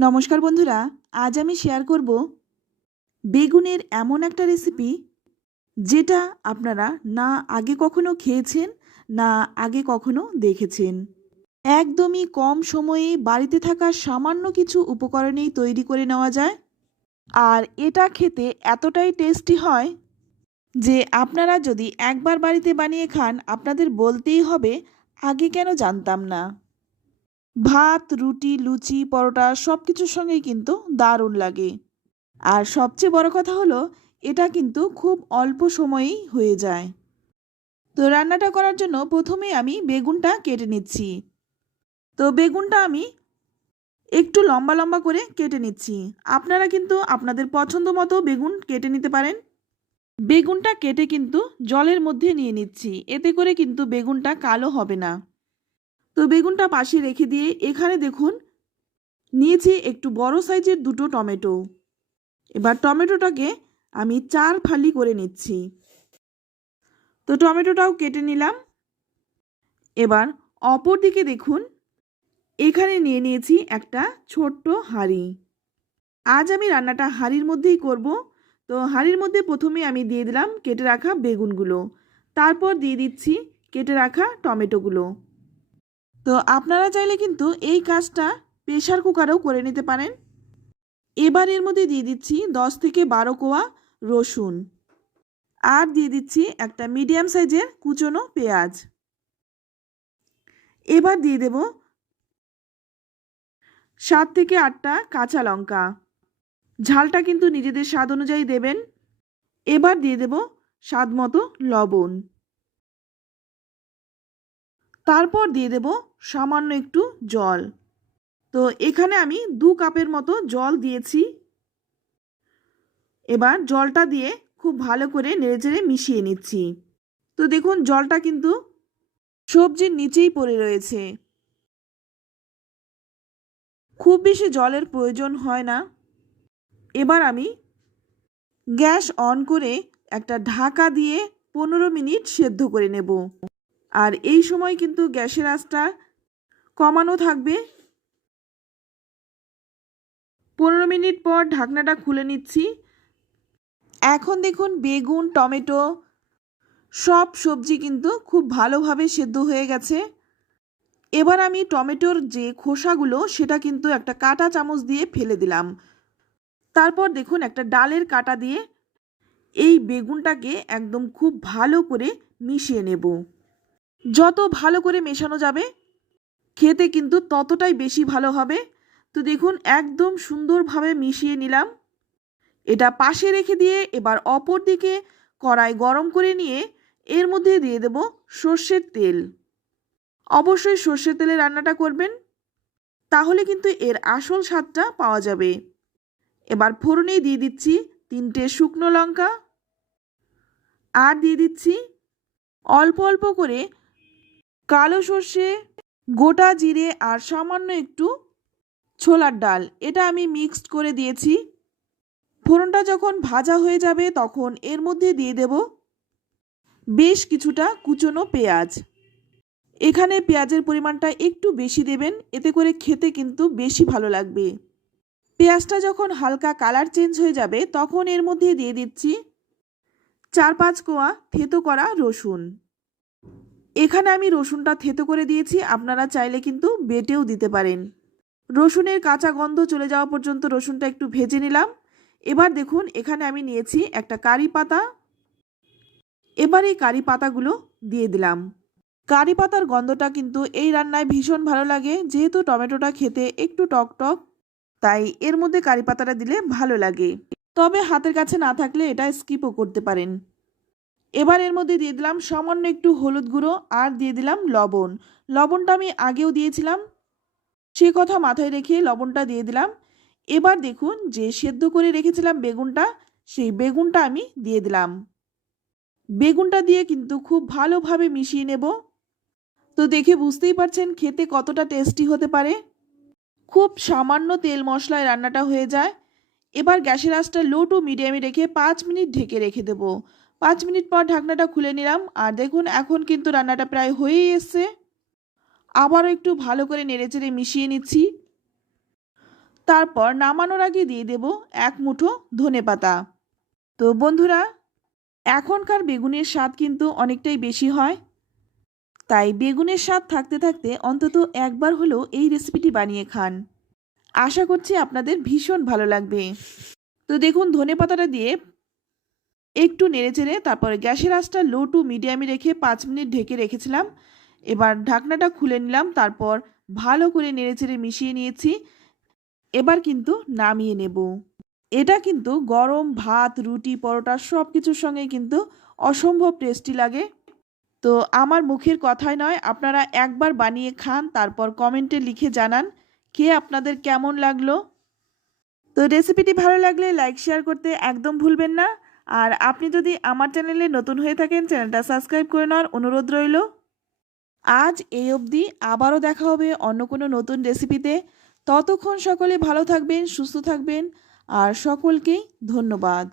নমস্কার বন্ধুরা, আজ আমি শেয়ার করব বেগুনের এমন একটা রেসিপি যেটা আপনারা না আগে কখনো খেয়েছেন, না আগে কখনো দেখেছেন। একদমই কম সময়ে বাড়িতে থাকা সামান্য কিছু উপকরণেই তৈরি করে নেওয়া যায়। আর এটা খেতে এতটাই টেস্টি হয় যে আপনারা যদি একবার বাড়িতে বানিয়ে খান আপনাদের বলতেই হবে আগে কেন জানতাম না। ভাত, রুটি, লুচি, পরোটা সব কিছুর সঙ্গেই কিন্তু দারুণ লাগে। আর সবচেয়ে বড় কথা হলো এটা কিন্তু খুব অল্প সময়েই হয়ে যায়। তো রান্নাটা করার জন্য প্রথমে আমি বেগুনটা কেটে নিচ্ছি। তো বেগুনটা আমি একটু লম্বা লম্বা করে কেটে নিচ্ছি। আপনারা কিন্তু আপনাদের পছন্দ মতো বেগুন কেটে নিতে পারেন। বেগুনটা কেটে কিন্তু জলের মধ্যে নিয়ে নিচ্ছি, এতে করে কিন্তু বেগুনটা কালো হবে না। তো বেগুনটা পাশে রেখে দিয়ে এখানে দেখুন নিয়েছি একটু বড় সাইজের দুটো টমেটো। এবার টমেটোটাকে আমি 4 ফালি করে নিচ্ছি। তো টমেটোটাও কেটে নিলাম। এবার অপর দিকে দেখুন এখানে নিয়ে নিয়েছি একটা ছোট্ট হাঁড়ি। আজ আমি রান্নাটা হাঁড়ির মধ্যেই করব। তো হাঁড়ির মধ্যে প্রথমে আমি দিয়ে দিলাম কেটে রাখা বেগুনগুলো, তারপর দিয়ে দিচ্ছি কেটে রাখা টমেটোগুলো। তো আপনারা চাইলে কিন্তু এই কাজটা প্রেসার কুকারেও করে নিতে পারেন। এবার এর মধ্যে দিয়ে দিচ্ছি 10 থেকে 12 কোয়া রসুন, আর দিয়ে দিচ্ছি একটা মিডিয়াম সাইজের কুচনো পেঁয়াজ। এবার দিয়ে দেব 7 থেকে 8টা কাঁচা লঙ্কা। ঝালটা কিন্তু নিজেদের স্বাদ অনুযায়ী দেবেন। এবার দিয়ে দেব স্বাদ মতো লবণ। তারপর দিয়ে দেব সামান্য একটু জল। তো এখানে আমি 2 কাপের মতো জল দিয়েছি। এবার জলটা দিয়ে খুব ভালো করে নেড়েচেড়ে মিশিয়ে নিচ্ছি। তো দেখুন জলটা কিন্তু সবজির নিচেই পড়ে রয়েছে। খুব বেশি জলের প্রয়োজন হয় না। এবার আমি গ্যাস অন করে একটা ঢাকা দিয়ে 15 মিনিট সেদ্ধ করে নেব। আর এই সময় কিন্তু গ্যাসের আঁচটা কমানো থাকবে। 15 মিনিট পর ঢাকনাটা খুলে নিচ্ছি। এখন দেখুন বেগুন, টমেটো সব সবজি কিন্তু খুব ভালোভাবে সেদ্ধ হয়ে গেছে। এবার আমি টমেটোর যে খোসাগুলো সেটা কিন্তু একটা কাঁটা চামচ দিয়ে ফেলে দিলাম। তারপর দেখুন একটা ডালের কাঁটা দিয়ে এই বেগুনটাকে একদম খুব ভালো করে মিশিয়ে নেব। যত ভালো করে মেশানো যাবে খেতে কিন্তু ততটাই বেশি ভালো হবে। তো দেখুন একদম সুন্দরভাবে মিশিয়ে নিলাম। এটা পাশে রেখে দিয়ে এবার অপর দিকে কড়াই গরম করে নিয়ে এর মধ্যে দিয়ে দেব সর্ষের তেল। অবশ্যই সর্ষের তেলে রান্নাটা করবেন, তাহলে কিন্তু এর আসল স্বাদটা পাওয়া যাবে। এবার ফোড়নে দিয়ে দিচ্ছি 3টে শুকনো লঙ্কা, আর দিয়ে দিচ্ছি অল্প অল্প করে কালো সর্ষে, গোটা জিরে আর সামান্য একটু ছোলার ডাল। এটা আমি মিক্সড করে দিয়েছি। ফোড়নটা যখন ভাজা হয়ে যাবে তখন এর মধ্যে দিয়ে দেব বেশ কিছুটা কুচনো পেঁয়াজ। এখানে পেঁয়াজের পরিমাণটা একটু বেশি দেবেন, এতে করে খেতে কিন্তু বেশি ভালো লাগবে। পেঁয়াজটা যখন হালকা কালার চেঞ্জ হয়ে যাবে তখন এর মধ্যে দিয়ে দিচ্ছি 4-5 কোয়া থেতো করা রসুন। এখানে আমি রসুনটা থেতো করে দিয়েছি, আপনারা চাইলে কিন্তু বেটেও দিতে পারেন। রসুনের কাঁচা গন্ধ চলে যাওয়া পর্যন্ত রসুনটা একটু ভেজে নিলাম। এবার দেখুন এখানে আমি নিয়েছি একটা কারি পাতা। এবার এই কারি পাতাগুলো দিয়ে দিলাম। কারি পাতার গন্ধটা কিন্তু এই রান্নায় ভীষণ ভালো লাগে, যেহেতু টমেটোটা খেতে একটু টক টক, তাই এর মধ্যে কারি পাতাটা দিলে ভালো লাগে। তবে হাতের কাছে না থাকলে এটা স্কিপও করতে পারেন। এবার এর মধ্যে দিয়ে দিলাম সামান্য একটু হলুদ গুঁড়ো, আর দিয়ে দিলাম লবণ। লবণটা আমি আগেও দিয়েছিলাম, সে কথা মাথায় রেখে লবণটা দিয়ে দিলাম। এবার দেখুন যে সেদ্ধ করে রেখেছিলাম বেগুনটা, সেই বেগুনটা আমি দিয়ে দিলাম। বেগুনটা দিয়ে কিন্তু খুব ভালোভাবে মিশিয়ে নেব। তো দেখে বুঝতেই পারছেন খেতে কতটা টেস্টি হতে পারে। খুব সামান্য তেল মশলায় রান্নাটা হয়ে যায়। এবার গ্যাসের আঁচটা লো টু মিডিয়ামে রেখে 5 মিনিট ঢেকে রেখে দেব। 5 মিনিট পর ঢাকনাটা খুলে নিলাম, আর দেখুন এখন কিন্তু রান্নাটা প্রায় হয়েই এসছে। আবারও একটু ভালো করে নেড়েচেড়ে মিশিয়ে নিচ্ছি। তারপর নামানোর আগে দিয়ে দেব 1 মুঠো ধনেপাতা। তো বন্ধুরা, এখনকার বেগুনের স্বাদ কিন্তু অনেকটাই বেশি হয়, তাই বেগুনের স্বাদ থাকতে থাকতে অন্তত একবার হলেও এই রেসিপিটি বানিয়ে খান। আশা করছি আপনাদের ভীষণ ভালো লাগবে। তো দেখুন, ধনেপাতাটা দিয়ে একটু নেড়েচেড়ে তারপরে গ্যাসের আঁচটা লো টু মিডিয়ামে রেখে 5 মিনিট ঢেকে রেখেছিলাম। এবার ঢাকনাটা খুলে নিলাম, তারপর ভালো করে নেড়েচেড়ে মিশিয়ে নিয়েছি। এবার কিন্তু নামিয়ে নেব। এটা কিন্তু গরম ভাত, রুটি, পরোটা সব কিছুর সঙ্গে কিন্তু অসম্ভব টেস্টি লাগে। তো আমার মুখের কথাই নয়, আপনারা একবার বানিয়ে খান, তারপর কমেন্টে লিখে জানান খেয়ে আপনাদের কেমন লাগলো। তো রেসিপিটি ভালো লাগলে লাইক শেয়ার করতে একদম ভুলবেন না। আর আপনি যদি আমার চ্যানেলে নতুন হয়ে থাকেন, চ্যানেলটা সাবস্ক্রাইব করে নেওয়ার অনুরোধ রইল। আজ এই অবধি, আবারও দেখা হবে অন্য কোনো নতুন রেসিপিতে। ততক্ষণ সকলে ভালো থাকবেন, সুস্থ থাকবেন, আর সকলকেই ধন্যবাদ।